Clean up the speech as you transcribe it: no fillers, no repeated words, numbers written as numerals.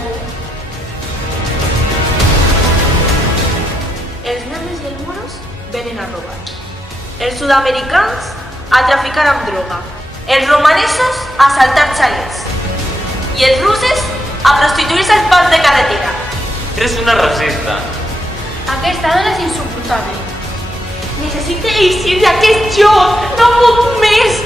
ningú. Els negres i els moros venen a robar. Els sud-americans a traficar amb droga. Els romanesos a assaltar xalets. I els russes a prostituir-se als parcs de carretera. Eres una racista. Aquesta dona és insuportable. Necessito eixir d'aquest joc! No puc més!